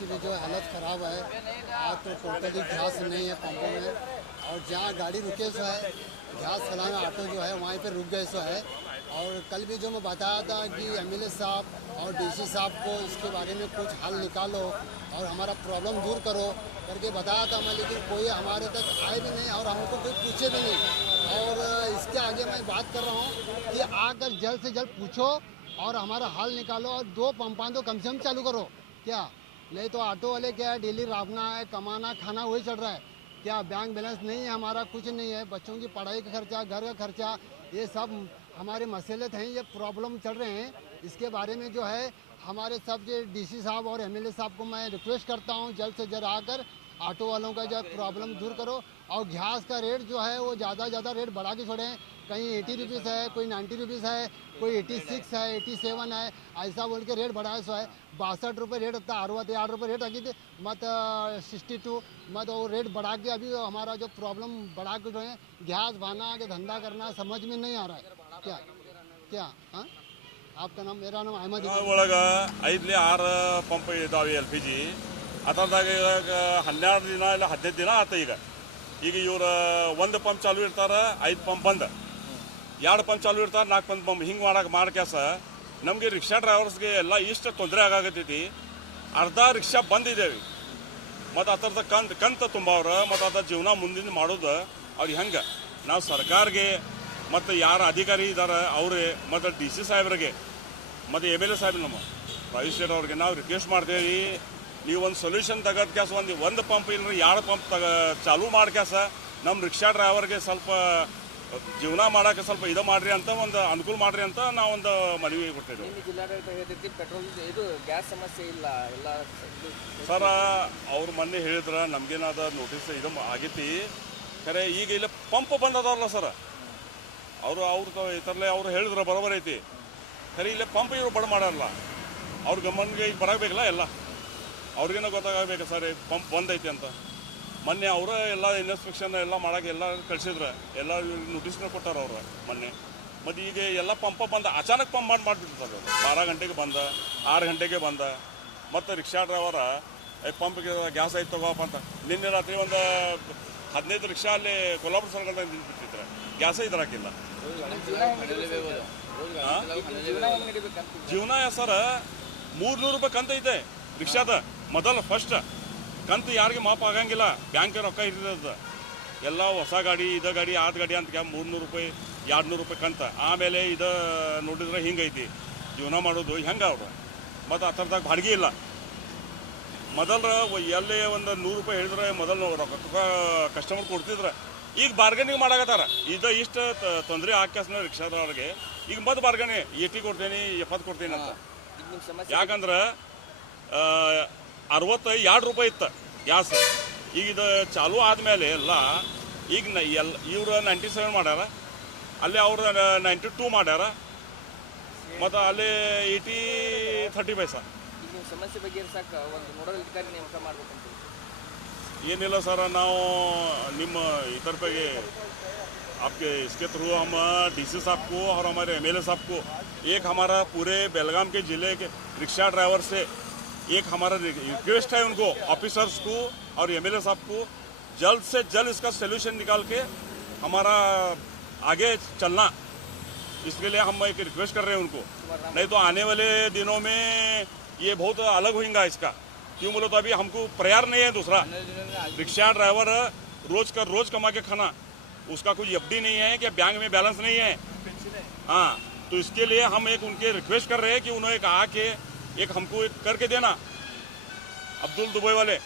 की भी जो हालत ख़राब है। आज तो टोटली गैस नहीं है पंपों में, और जहाँ गाड़ी रुके सो है गैस चलाना ऑटो जो है वहीं पे रुक गए सो है। और कल भी जो मैं बताया था कि एमएलए साहब और डीसी साहब को इसके बारे में कुछ हल निकालो और हमारा प्रॉब्लम दूर करो करके बताया था मैं, लेकिन कोई हमारे तक आए भी नहीं और हमको कोई पूछे भी नहीं। और इसके आगे मैं बात कर रहा हूँ कि आकर जल्द से जल्द पूछो और हमारा हल निकालो और 2 पंपां तो कम से कम चालू करो। क्या नहीं तो ऑटो वाले क्या है, डेली राबना है, कमाना खाना वही चल रहा है। क्या बैंक बैलेंस नहीं है हमारा, कुछ नहीं है, बच्चों की पढ़ाई का खर्चा, घर का खर्चा, ये सब हमारे मसले हैं, ये प्रॉब्लम चल रहे हैं। इसके बारे में जो है हमारे सब जो डीसी साहब और एमएलए साहब को मैं रिक्वेस्ट करता हूँ जल्द से जल्द आकर ऑटो वालों का जो प्रॉब्लम दूर करो। और गैस का रेट जो है वो ज़्यादा रेट बढ़ा के छोड़े हैं। कहीं 80 रुपीज़ है, कोई 90 रुपीज़ है, कोई 86 है, 87 है, ऐसा बोल के रेट बढ़ाया सो है। 62 रुपये रेट होता है, 68 रुपये रेट आगे थे मत 62 मत वो रेट बढ़ा के अभी हमारा जो प्रॉब्लम बढ़ा के जो है गैस भाना के धंधा करना समझ में नहीं आ रहा है। क्या क्या हाँ आपका नाम? मेरा नाम अहमद ಒಳಗ 5-6 ಪಂಪ್ ಇದಾವೆ LPG. ಅದರದಾಗ ಇವಾಗ 12 ದಿನ ಇಲ್ಲ 15 ದಿನ ಆತ. ಈಗ ಇವ್ರು 1 ಪಂಪ್ ಚಾಲು ಇರ್ತಾರ, 5 ಪಂಪ್ ಬಂದ, 2 ಪಂಪ್ ಚಾಲು ಇರ್ತಾರ, 4 ಪಂಪ್ ಹಿಂಗೆ ಮಾಡ್ಕ್ಯಾಸ ನಮಗೆ ರಿಕ್ಷಾ ಡ್ರೈವರ್ಸ್ಗೆ ಎಲ್ಲ ಇಷ್ಟು ತೊಂದರೆ ಆಗಾಕತ್ತೈತಿ. ಅರ್ಧ ರಿಕ್ಷಾ ಬಂದಿದ್ದೇವೆ ಮತ್ತು ಅದರದ ಕಂತ ತುಂಬವ್ರ ಮತ್ತು ಅದ ಜೀವನ ಮುಂದಿನ ಮಾಡೋದು ಅವ್ರಿಗೆ ಹೆಂಗೆ. ನಾವು ಸರ್ಕಾರಕ್ಕೆ ಮತ್ತು ಯಾರು ಅಧಿಕಾರಿ ಇದ್ದಾರೆ ಅವ್ರಿಗೆ ಮತ್ತು DC ಸಾಹೇಬ್ರಿಗೆ ಮತ್ತು MLA ಸಾಹೇಬ್ ನಮ್ಮ ರಾಜೇಶ್ವರ್ ಅವ್ರಿಗೆ ನಾವು ರಿಕ್ವೆಸ್ಟ್ ಮಾಡ್ತೇವೆ, ನೀವು ಒಂದು ಸೊಲ್ಯೂಷನ್ ತೆಗೆದು ಕ್ಯಾಸ ಒಂದು ಪಂಪ್ ಇಲ್ಲರಿ 2 ಪಂಪ್ ಚಾಲೂ ಮಾಡ್ಕ್ಯಾಸ ನಮ್ಮ ರಿಕ್ಷಾ ಡ್ರೈವರ್ಗೆ ಸ್ವಲ್ಪ ಜೀವನ ಮಾಡೋಕ್ಕೆ ಸ್ವಲ್ಪ ಇದು ಮಾಡ್ರಿ ಅಂತ ಒಂದು ಅನುಕೂಲ ಮಾಡ್ರಿ ಅಂತ ನಾವೊಂದು ಮನವಿ ಕೊಡ್ತೇವೆ. ಪೆಟ್ರೋಲ್ ಇದು ಗ್ಯಾಸ್ ಸಮಸ್ಯೆ ಇಲ್ಲ ಎಲ್ಲ ಸರ ಅವ್ರು ಮೊನ್ನೆ ಹೇಳಿದ್ರೆ ನಮಗೇನಾದ ನೋಟಿಸ್ ಇದು ಆಗೈತಿ ಖರೆ. ಈಗ ಇಲ್ಲಿ ಪಂಪ್ ಬಂದ್ ಅದಾವಲ್ಲ ಸರ್, ಅವ್ರು ಇತರಲೆ ಅವ್ರು ಹೇಳಿದ್ರೆ ಬರೋಬರ್ ಐತಿ ಖರೆ. ಇಲ್ಲೇ ಪಂಪ್ ಇವರು ಬಡ ಮಾಡಲ್ಲ, ಅವ್ರ ಗಮನಿಗೆ ಈಗ ಬರಬೇಕಲ್ಲ, ಎಲ್ಲ ಅವ್ರಿಗೇನೋ ಗೊತ್ತಾಗಬೇಕು ಸರ್ ಪಂಪ್ ಬಂದೈತಿ ಅಂತ. ಮೊನ್ನೆ ಅವರ ಎಲ್ಲ ಇನ್ಸ್ಪೆಕ್ಷನ್ ಎಲ್ಲ ಮಾಡೋಕೆ ಎಲ್ಲ ಕಳಿಸಿದ್ರೆ ಎಲ್ಲ ನೋಟಿಸ್ನ ಕೊಟ್ಟಾರ ಅವ್ರು ಮೊನ್ನೆ. ಮತ್ತು ಈಗ ಎಲ್ಲ ಪಂಪ ಬಂದ ಅಚಾನಕ್ ಪಂಪ್ ಮಾಡಿಬಿಟ್ಟಿರ್ತಾರೆ. 12 ಗಂಟೆಗೆ ಬಂದ, 6 ಗಂಟೆಗೆ ಬಂದ. ಮತ್ತು ರಿಕ್ಷಾ ಡ್ರೈವರ ಪಂಪ್ಗೆ ಗ್ಯಾಸ್ ಐತೆ ತಗೋಪ್ಪ ಅಂತ ನಿನ್ನೆ ರಾತ್ರಿ ಒಂದು 15 ರಿಕ್ಷಾ ಅಲ್ಲಿ ಕೊಲ್ಲಾಪುರ ಸರ್ಕಲ್ದಾಗ ನಿಂತ್ಬಿಟ್ಟಿದ್ರೆ ಗ್ಯಾಸೇ ಇದ್ರಾಕಿಲ್ಲ. ಜೀವನ ಸರ್ 300 ರೂಪಾಯಿ ಕಂತ ಐತೆ ರಿಕ್ಷಾದ. ಮೊದಲು ಫಸ್ಟ್ ಕಂತು ಯಾರಿಗೆ ಮಾಪ್ ಆಗಂಗಿಲ್ಲ, ಬ್ಯಾಂಕ್ ರೊಕ್ಕ ಇರ್ತದ. ಎಲ್ಲ ಹೊಸ ಗಾಡಿ ಇದ ಗಾಡಿ ಆದ ಗಾಡಿ ಅಂತ 300 ರೂಪಾಯಿ 200 ರೂಪಾಯಿ ಕಂತ. ಆಮೇಲೆ ಇದು ನೋಡಿದ್ರೆ ಹಿಂಗೈತಿ ಜೀವನ ಮಾಡೋದು ಹೆಂಗೆ ಅವ್ರು. ಮತ್ತು ಆ ಥರದಾಗ ಬಾಡಿಗೆ ಇಲ್ಲ. ಮೊದಲು ಎಲ್ಲೇ ಒಂದು 100 ರೂಪಾಯಿ ಹೇಳಿದ್ರೆ ಮೊದಲು ರೊಕ್ಕ ಕಸ್ಟಮರ್ ಕೊಡ್ತಿದ್ರೆ, ಈಗ ಬಾರ್ಗನಿಂಗ್ ಮಾಡಾಕತ್ತಾರ. ಇಷ್ಟು ತೊಂದರೆ ಹಾಕ್ಯಾಸ ರಿಕ್ಷಾದವ್ರಿಗೆ ಈಗ ಮತ್ತೆ ಬಾರ್ಗನಿ 80 ಕೊಡ್ತೇನೆ 70 ಕೊಡ್ತೀನಿ ಅಂತ. ಯಾಕಂದ್ರೆ 62 ರೂಪಾಯಿ ಇತ್ತು ಗ್ಯಾಸ್. ಈಗ ಇದು ಚಾಲೂ ಆದಮೇಲೆ ಎಲ್ಲ ಈಗ ಇವ್ರು 97 ಮಾಡ್ಯಾರ, ಅಲ್ಲಿ ಅವ್ರು 92 ಮಾಡ್ಯಾರ, ಮತ್ತು ಅಲ್ಲಿ 30 ಪೈಸಾ. ಸಮಸ್ಯೆ ಬಗೆಹರಿಸಕ್ಕೆ ಒಂದು ನೋಡಲ್ ಅಧಿಕಾರಿ ನೇಮಕ ಮಾಡಬೇಕಂತ ಏನಿಲ್ಲ ಸर, ನಾವು ನಿಮ್ಮ इतर पे आपके इसके थ्रू हम DC साहब को और हमारे MLA साहब को, एक हमारा पूरे बेलगाम के ज़िले के रिक्शा ड्राइवर से एक हमारा रिक्वेस्ट है उनको, ऑफिसर्स को और MLA साहब को, जल्द से जल्द इसका सोल्यूशन निकाल के हमारा आगे चलना, इसके लिए हम एक रिक्वेस्ट कर रहे हैं उनको. नहीं तो आने वाले दिनों में ये बहुत अलग होगा इसका. क्यों बोलो तो अभी हमको प्रयार नहीं है दूसरा. रिक्शा ड्राइवर रोज कमा के खाना, उसका कोई FD नहीं है कि बैंक में बैलेंस नहीं है. हाँ, तो इसके लिए हम एक उनके रिक्वेस्ट कर रहे हैं कि उन्होंने आके एक हमको एक करके देना. अब्दुल दुबई वाले